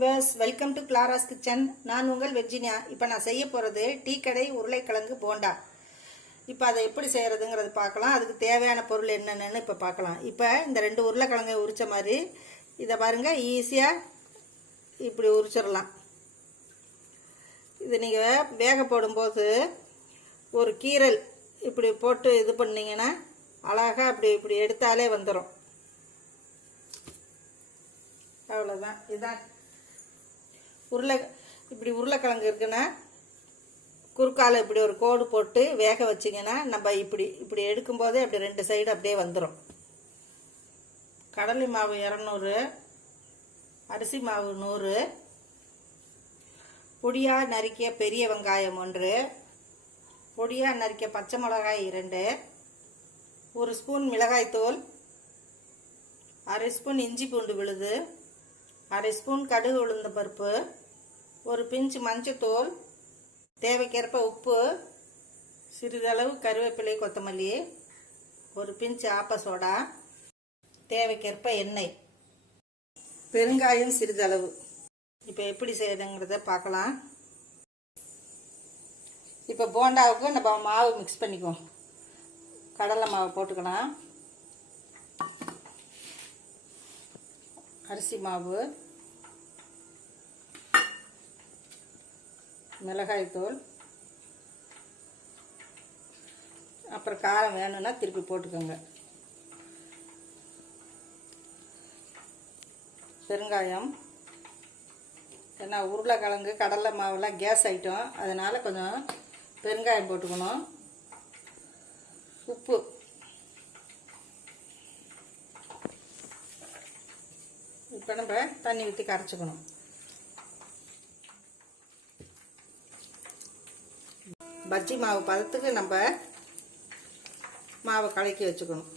Viewers, welcome to clara skitchen. நான் உங்கள் Virginia. இப்போ நான் செய்ய போகிறது டீ கடை உருளைக்கிழங்கு போண்டா. இப்போ அதை எப்படி செய்கிறதுங்கிறது பார்க்கலாம். அதுக்கு தேவையான பொருள் என்னென்னு இப்போ பார்க்கலாம். இப்போ இந்த 2 உருளைக்கிழங்கை உரித்த மாதிரி இதை பாருங்கள், ஈஸியாக இப்படி உரிச்சிடலாம். இது நீங்கள் வேக போடும்போது ஒரு கீரல் இப்படி போட்டு இது பண்ணிங்கன்னா அழகாக இப்படி எடுத்தாலே வந்துடும். அவ்வளோதான். இதுதான் இப்படி உருளைக்கிழங்கு இருக்குன்னா குறுக்கால இப்படி ஒரு கோடு போட்டு வேக வச்சிங்கன்னா நம்ம இப்படி எடுக்கும்போதே அப்படி 2 சைடு அப்படியே வந்துடும். கடலை மாவு 200, அரிசி மாவு 100, பொடியாக நறுக்கிய பெரிய வெங்காயம் 1, பொடியாக நறுக்கிய பச்சை மிளகாய் 2, 1 ஸ்பூன் மிளகாய்த்தூள், 1/2 ஸ்பூன் இஞ்சி பூண்டு விழுது, 1/2 ஸ்பூன் கடுகு உளுந்த பருப்பு, 1 பிஞ்ச் மஞ்சத்தூள், தேவைக்கேற்ப உப்பு, சிறிதளவு கருவேப்பிலை கொத்தமல்லி, 1 பிஞ்ச் ஆப்ப சோடா, தேவைக்கேற்ப எண்ணெய், பெருங்காயம் சிறிதளவு. இப்போ எப்படி செய்யறதுங்கிறத பார்க்கலாம். இப்போ போண்டாவுக்கு நம்ம மாவு மிக்ஸ் பண்ணிக்குவோம். கடலை மாவு போட்டுக்கலாம், அரிசி மாவு, மிளகாய்த்தூள், அப்புறம் காரம் வேணும்னா திருப்பி போட்டுக்கோங்க, பெருங்காயம். ஏன்னா உருளைக்கிழங்கு கடலை மாவுலாம் கேஸ் ஐட்டம், அதனால் கொஞ்சம் பெருங்காயம் போட்டுக்கணும். உப்பு, இப்போ நம்ம தண்ணி ஊற்றி கரைச்சிக்கணும். பஜ்ஜி மாவு பதத்துக்கு நம்ம மாவை கலக்கி வச்சுக்கணும்.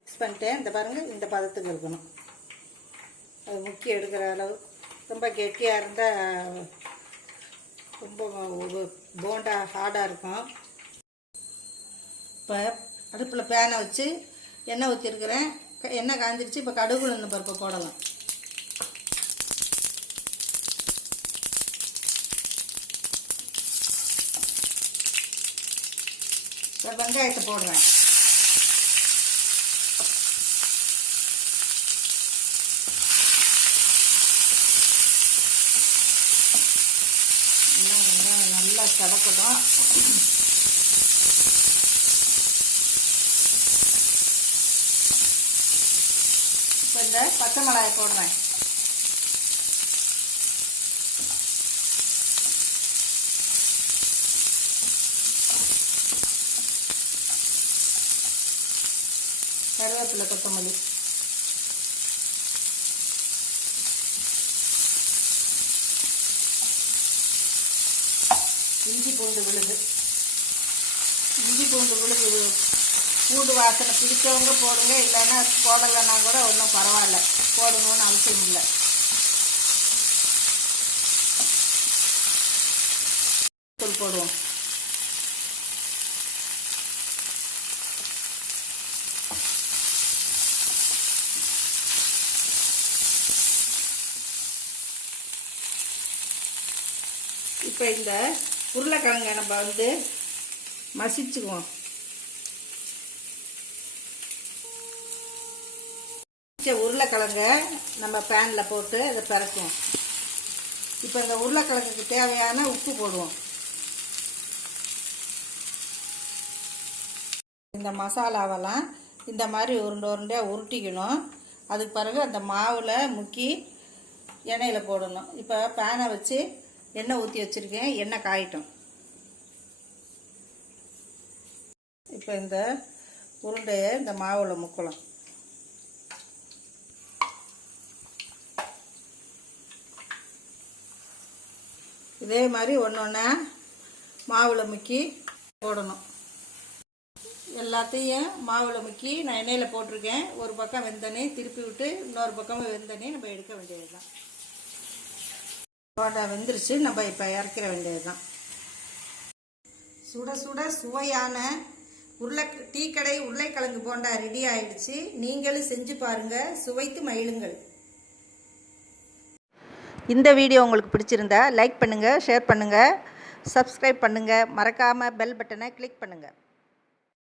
மிக்ஸ் பண்ணிட்டேன். இந்த பாருங்கள், இந்த பதத்துக்கு இருக்கணும். அது முக்கி எடுக்கிற அளவு. ரொம்ப கெட்டியாக இருந்தால் ரொம்ப போண்டா ஹார்டாக இருக்கும். இப்போ அடுப்பில் பேனை வச்சு எண்ணெய் ஊற்றிருக்கிறேன். எண்ணெய் காய்ஞ்சிருச்சு. இப்போ கடுகு உளுந்த பருப்பை போடலாம். இப்போ வெங்காயத்தை போடுறேன். வெங்காயம் நல்லா சதக்கட்டும். இப்போ இந்த பச்சை மிளகாய் போடுறேன். கருவேப்பிலை கொத்தமல்லி, இஞ்சி பூண்டு விழுது. இஞ்சி பூண்டு விழுது பூண்டு வாசனை பிடிச்சவங்க போடுங்க, இல்லைன்னா போடலைன்னா கூட ஒன்றும் பரவாயில்ல, போடணும்னு அவசியம் இல்லை. தூள் போடுவோம். இப்போ இந்த உருளைக்கிழங்கை நம்ம மசிச்சுக்குவோம். உருளைக்கிழங்கை நம்ம பேனில் போட்டு அதை பரட்டுவோம். இப்போ இந்த உருளைக்கிழங்குக்கு தேவையான உப்பு போடுவோம். இந்த மசாலாவெல்லாம் இந்த மாதிரி உருண்டையாக உருட்டிக்கணும். அதுக்கு பிறகு அந்த மாவில் முக்கி எண்ணெயில் போடணும். இப்போ பேனை வச்சு எண்ணெய் ஊற்றி வச்சுருக்கேன். எண்ணெய் காயட்டும். இப்போ இந்த உருண்டையை இந்த மாவில் முக்கலாம். இதே மாதிரி ஒன்று மாவில் முக்கி போடணும். எல்லாத்தையும் மாவில் முக்கி நான் எண்ணெயில் போட்டிருக்கேன். ஒரு பக்கம் வெந்தனே திருப்பி விட்டு இன்னொரு பக்கமும் வெந்தனே நம்ம எடுக்க வேண்டியது தான். போண்டா வெந்துருச்சு. நம்ம இப்போ இறக்கிற வேண்டியது தான். சுட சுட சுவையான டீ கடை உருளைக்கிழங்கு போண்டா ரெடி ஆயிடுச்சு. நீங்களும் செஞ்சு பாருங்க, சுவைத்து மகிழுங்கள். இந்த வீடியோ உங்களுக்கு பிடிச்சிருந்தா லைக் பண்ணுங்கள், ஷேர் பண்ணுங்கள், சப்ஸ்கிரைப் பண்ணுங்கள், மறக்காமல் பெல் பட்டனை கிளிக் பண்ணுங்கள்.